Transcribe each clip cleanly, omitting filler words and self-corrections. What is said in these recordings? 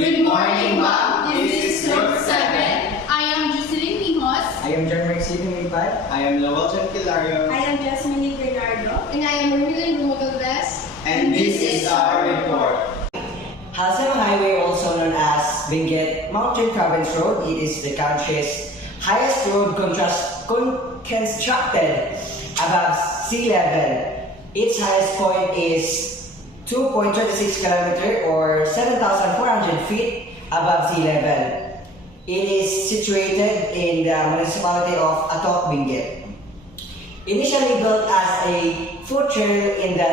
Good morning, ma'am. This is Group 7. I am Jocelyn Mijos. I am John Maxine Lipat. I am Lowell Kilario. I am Jasmine Bernardo. And I am Merlin Romogalves. And this is our report. Halsema Highway, also known as Benguet Mountain Province Road, it is the country's highest road constructed above sea level. Its highest point is 2.26 km or 7,400 feet above sea level. It is situated in the municipality of Atok, Benguet. Initially built as a foot trail in the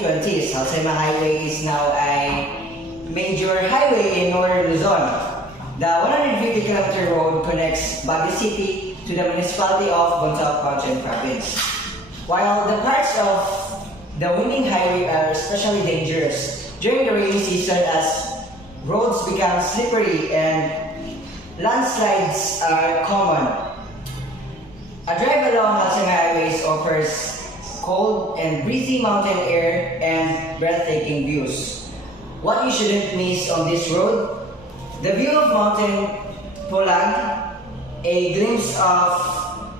1920s, Halsema Highway is now a major highway in northern Luzon. The 150 km road connects Baguio City to the municipality of Bontoc Mountain Province. While the parts of the winding highway are especially dangerous during the rainy season as roads become slippery and landslides are common. A drive along Halsema Highways offers cold and breezy mountain air and breathtaking views. What you shouldn't miss on this road: the view of Mountain Pulag, a glimpse of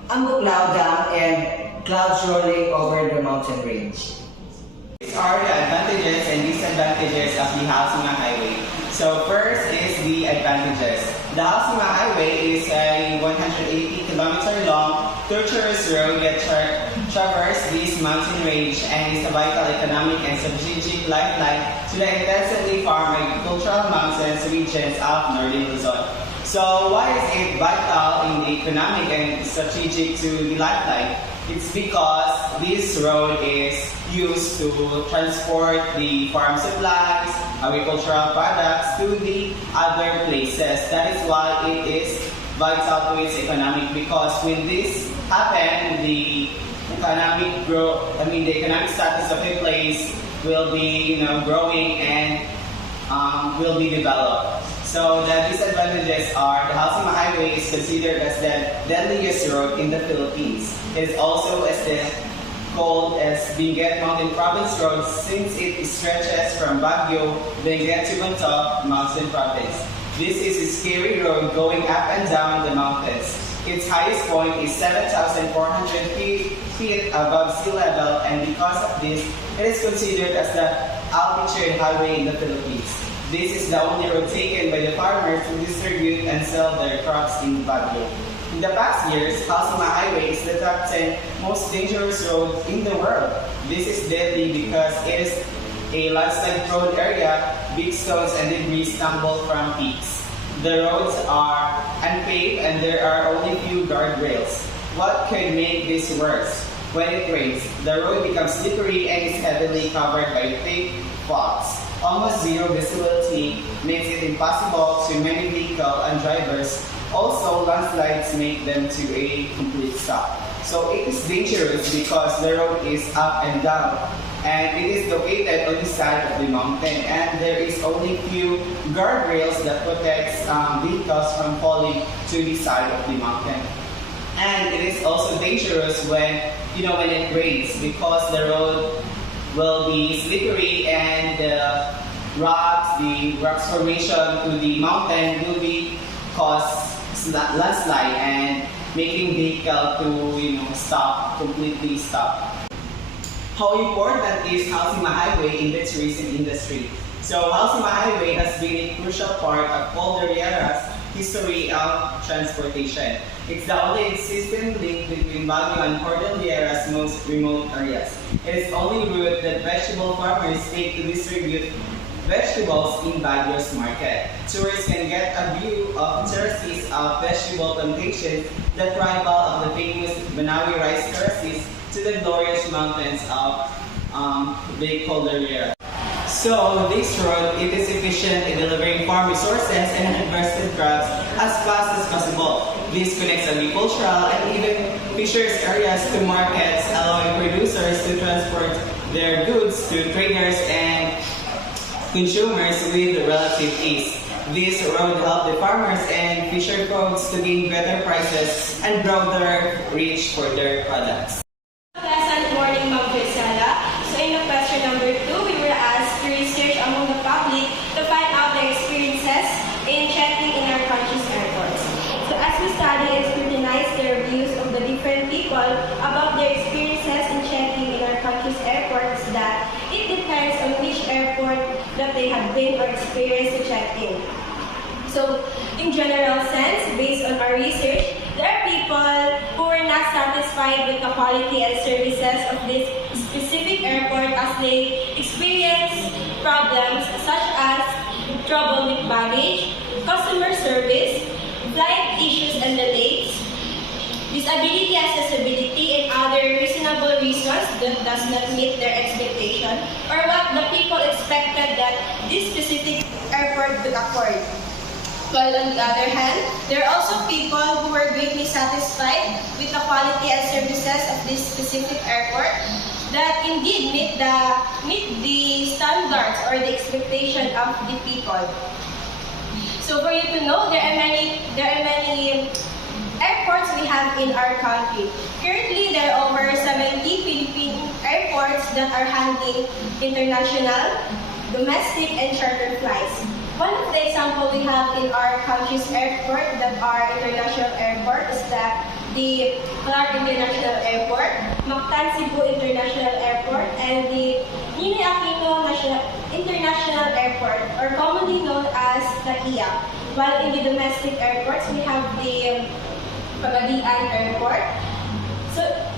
Ambuklao Dam, and clouds rolling over the mountain range. These are the advantages and disadvantages of the Halsema Highway. So first is the advantages. The Halsema Highway is a 180-kilometer long, tortuous road that traverses this mountain range and is a vital economic and strategic lifeline to the intensively farmed agricultural mountains regions of northern Luzon. So why is it vital in the economic and strategic to the lifeline? It's because this road is used to transport the farm supplies, agricultural products to the other places. That is why it is vital to its economic, because when this happens, the economic the economic status of a place will be growing and will be developed. So the disadvantages are the Halsema Highway is considered as the deadliest road in the Philippines. It is also called as Benguet Mountain Province Road since it stretches from Baguio, Benguet to Bontoc Mountain Province. This is a scary road going up and down the mountains. Its highest point is 7,400 feet above sea level, and because of this, it is considered as the altitude highway in the Philippines. This is the only road taken by the farmers to distribute and sell their crops in Baguio. In the past years, Halsema Highway is the top 10 most dangerous road in the world. This is deadly because it is a landslide-prone area. Big stones and debris tumble from peaks. The roads are unpaved and there are only few guardrails. What could make this worse? When it rains, the road becomes slippery and is heavily covered by thick fogs. Almost zero visibility makes it impossible to many vehicles and drivers. Also, landslides make them to a complete stop. So it is dangerous because the road is up and down, and it is located on the side of the mountain, and there is only few guardrails that protects vehicles from falling to the side of the mountain. And it is also dangerous when it rains, because the road will be slippery and the rocks formation to the mountain will be cause landslide and making vehicle to completely stop. How important is Halsema Highway in its recent industry? So Halsema Highway has been a crucial part of Cordilleras history of transportation. It's the only existing link between Baguio and Cordillera's most remote areas. It is the only route that vegetable farmers take to distribute vegetables in Baguio's market. Tourists can get a view of terraces of vegetable plantations that rival of the famous Banawi rice terraces to the glorious mountains of the Cordillera. So this road, it is efficient in delivering farm resources and harvested crops as fast as possible. This connects agricultural and even fishers areas to markets, allowing producers to transport their goods to traders and consumers with relative ease. This road helped the farmers and fisher folks to gain better prices and broader reach for their products. Pleasant morning, Ma'am Gisela. So in the question number 2, we were asked to research among the public to find out the experiences people about their experiences in checking in our country's airports that it depends on which airport that they have been or experienced to check in. So, in general sense, based on our research, there are people who are not satisfied with the quality and services of this specific airport as they experience problems such as trouble with baggage, customer service, flight issues and delays, disability, accessibility, and other reasonable reasons that does not meet their expectation or what the people expected that this specific airport could afford. While on the other hand, there are also people who are greatly satisfied with the quality and services of this specific airport that indeed meet the standards or the expectation of the people. So for you to know, there are many airports we have in our country. Currently, there are over 70 Philippine airports that are handling international, domestic, and charter flights. One of the examples we have in our country's airport that are international airport is the Clark International Airport, Mactan Cebu International Airport, and the Ninoy Aquino International Airport, or commonly known as NAIA. While in the domestic airports, we have the Pagadian Airport,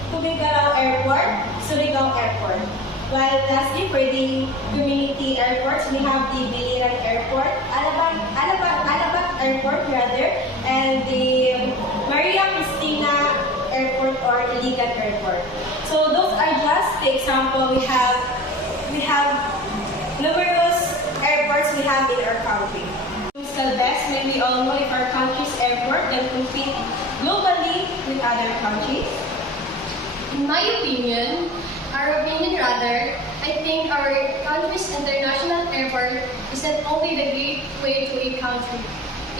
Tubigarao Airport, Surigao Airport. While lastly, for the community airports, we have the Biliran Airport, Alabat Airport rather, and the Maria Cristina Airport or Iligan Airport. So those are just the example we have numerous airports we have in our country. Still best, may we all know if our country's airport can compete globally with other countries. In my opinion, I think our country's international airport is not only the gateway to a country,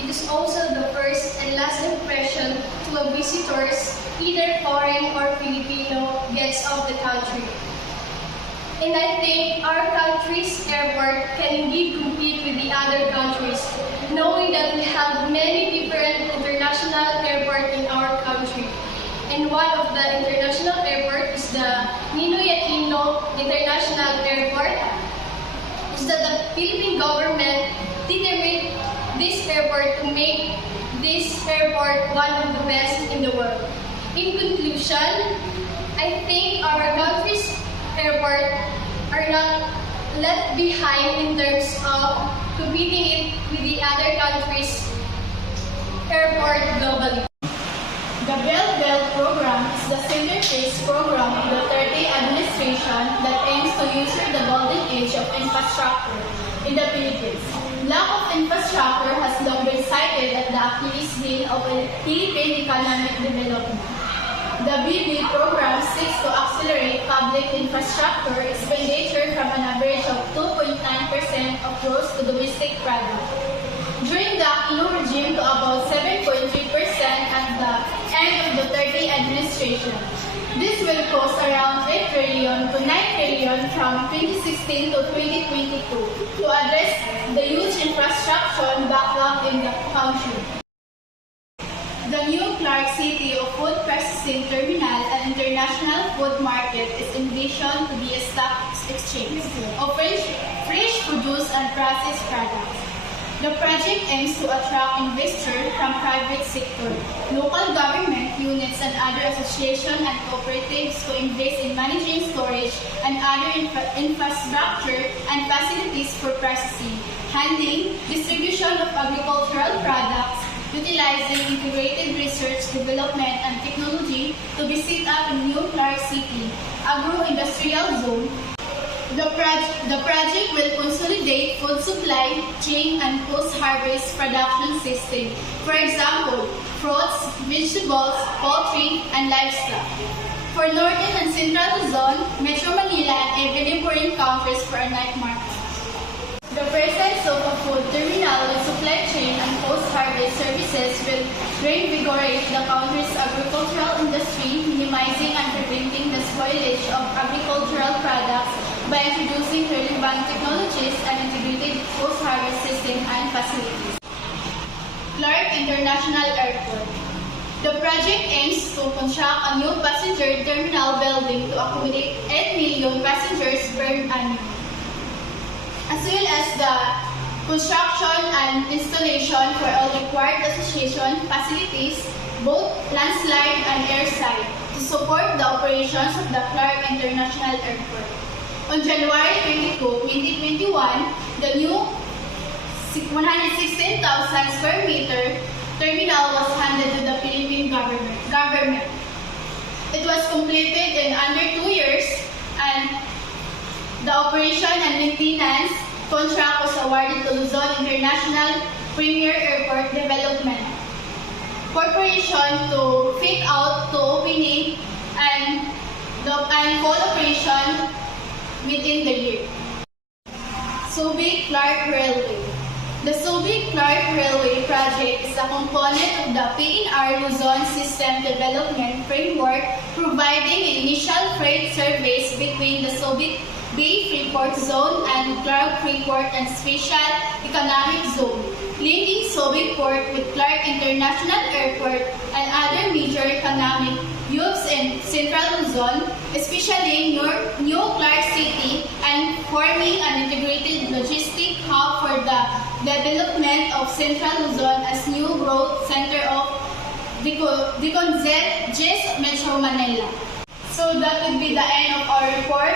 it is also the first and last impression to a visitors, either foreign or Filipino, gets of the country. And I think our country's airport can indeed compete with the other countries, knowing that we have many different international airports in our country. And one of the international airport is the Ninoy Aquino International Airport. Is that the Philippine government determined this airport to make this airport one of the best in the world. In conclusion, I think our country's airport are not left behind in terms of competing it with the other countries' airport globally. The Belt Belt program is the centerpiece program of the 30 administration that aims to usher the golden age of infrastructure in the Philippines. Lack of infrastructure has long been cited as the Achilles heel of Philippine economic development. The BB program seeks to accelerate public infrastructure expenditure from an average of 2.9% of gross domestic product during the Aquino regime to about 7.3% at the end of the 30 administration. This will cost around 8 trillion to 9 trillion from 2016 to 2022 to address the huge infrastructure backlog in the country. The new Clark City of Food Processing Terminal and International Food Market is envisioned to be a stock exchange of fresh produce and processed products. The project aims to attract investors from private sector, local government units and other associations and cooperatives to invest in managing storage and other infrastructure and facilities for processing, handling, distribution of agricultural products, utilizing integrated research, development, and technology to be set up in New Clark City, agro-industrial zone. The project will consolidate food supply chain and post-harvest production system. For example, fruits, vegetables, poultry, and livestock. For Northern and Central Luzon, Metro Manila, and even foreign countries for a night market. The presence of a food terminal with supply chain and post-harvest services will reinvigorate the country's agricultural industry, minimizing and preventing the spoilage of agricultural products by introducing relevant technologies and integrated post-harvest system and facilities. Clark International Airport. The project aims to construct a new passenger terminal building to accommodate 8 million passengers per annum, as well as the construction and installation for all required association facilities, both landslide and airside, to support the operations of the Clark International Airport. On January 22, 2021, the new 116,000 square meter terminal was handed to the Philippine government. It was completed in under 2 years, and the operation and maintenance contract was awarded to Luzon International Premier Airport Development Corporation to fit out to opening and full operation within the year. Subic-Clark Railway. The Subic-Clark Railway project is a component of the PNR Luzon System Development Framework, providing initial freight service between the Subic Bay Freeport Zone and Clark Freeport and Special Economic Zone, linking Subic Port with Clark International Airport and other major economic hubs in Central Luzon, especially New Clark City, and forming an integrated logistic hub for the development of Central Luzon as new growth center of Viconzet, Metro Manila. So that would be the end of our report.